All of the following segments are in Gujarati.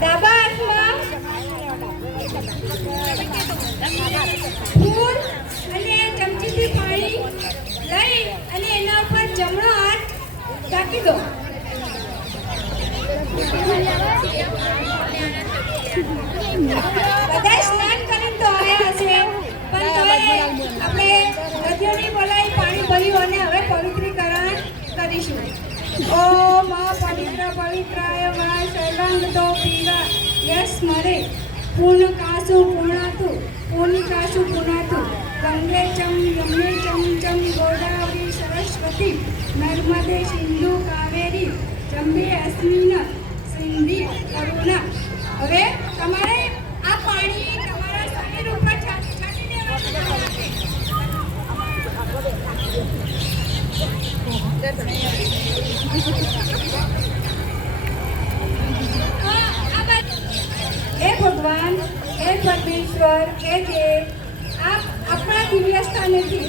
ડાબા હાથમાં ફૂલ અને ચમચીથી પાણી લઈ અને એના ઉપર જમણો હાથ ઢાંકી દો. બધા સ્નાન કરીને તો આવ્યા હશે, પણ તોય આપણે નદીઓની બોલાવી પાણી ભર્યું અને હવે પવિત્રીકરણ કરીશું. ઓમ પવિત્ર પવિત્રાય વા શૈલાંગતો પીવા યસ્મરે પૂર્ણકાસુ પૂર્ણાતુ પૂર્ણિકાસુ પુનાતુ ગંગે ચમ યમુને ચમ ચમ ગોદાવરી સરસ્વતી નર્મદે સિંધુ કાવેરી જંબે અસ્મિન સિંધી કરુણા. હવે તમારે આ પાણી તમારા શરીર ઉપર છાંટી દેવાનું છે. હે ભગવાન, હે પરમેશ્વર, હે દેવ, આપ આપણા દિવ્ય સ્થાનેથી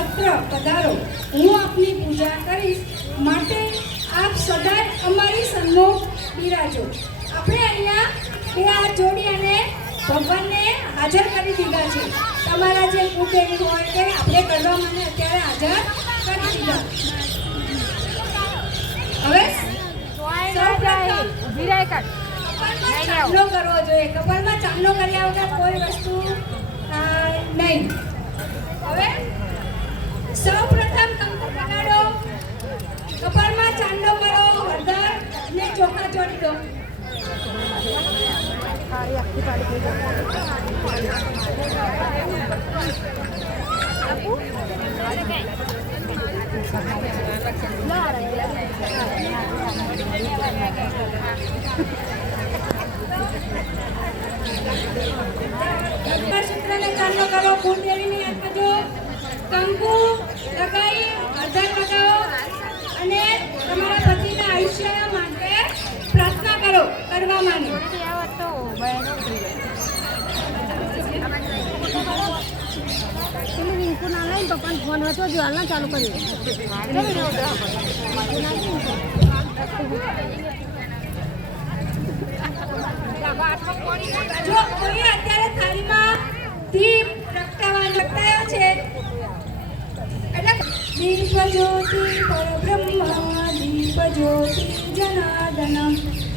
અત્ર પધારો. હું આપની પૂજા કરીશ, માટે આપ સદાય અમારી સન્મુખ બિરાજો. આપણે અહીંયા બે હાથ જોડી અને ભગવાનને હાજર કરી દીધા છે. તમારા જે કુટેરી હોય તે આપણે કરવા માટે અત્યારે હાજર કરી દીધા. હવે ચાંદલો કરવો જોઈએ. કપાળમાં ચાંદલો કર્યા વગર કોઈ વસ્તુ નહીં. હવે સૌ પ્રથમ કંકુ લગાડો, કપાળમાં ચાંદલો કરો, હળદર અને ચોખા જોડી દો. સૂત્રને ચાંદલો કરો, કુળદેવીને યાદ કરજો, કંકુ લગાવી હળદર લગાવો અને તમારા પતિના આયુષ્ય માટે પ્રાર્થના કરો કરવા માંડો. પપ્પા ફોન હતો જો હાલના ચાલુ કર્યું. જો કોઈ અત્યારે થાળીમાં દીપ પ્રગટાયો છે એટલે દીપ જ્યોતિ પરબ્રહ્મ દીપ જ્યોતિ જનાર્દન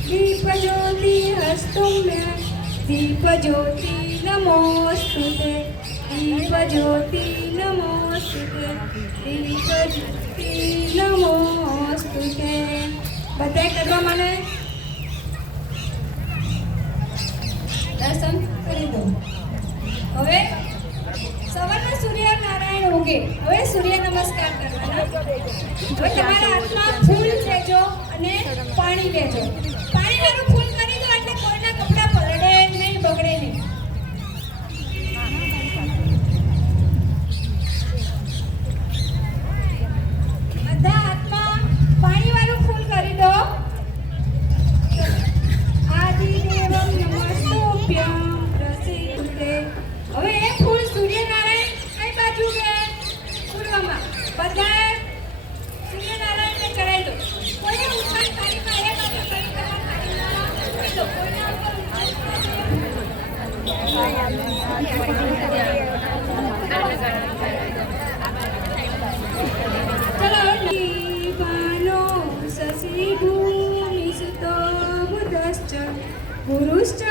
દીપ જ્યોતિ હસ્તુમ્ય દીપ જ્યોતિ નમોસ્તુતે દીપ જ્યોતિ નમોસ્તુતે દીપ જ્યોતિ નમોસ્તુતે. બધાએ કરવા મને દર્શન કરી દો. હવે સવારના સૂર્યનારાયણ ઉગે. હવે સૂર્ય નમસ્કાર કરવાના. હવે તમારા હાથમાં ફૂલ લેજો અને પાણી લેજો. પાણીવાળું ફૂલ કરી દો એટલે કોઈના કપડાં પલળે નહીં, બગડે નહીં. બધા હાથમાં પાણીવાળું ફૂલ કરી દો. આદિદેવમ નમસ્તુભ્યં પ્રસીદતે. હવે એ ફૂલ સૂર્યનારાયણ કઈ બાજુ ગયા? પૂર્વમાં. બધા સૂર્યનારાયણને ચડાવી દો. કોઈને ઉઠાણ થાળીમાં એ બાજુ કરી દો. ચલો દીવાનો શશી ભૂમિ સુતો બુધશ્ચ ગુરુશ્ચ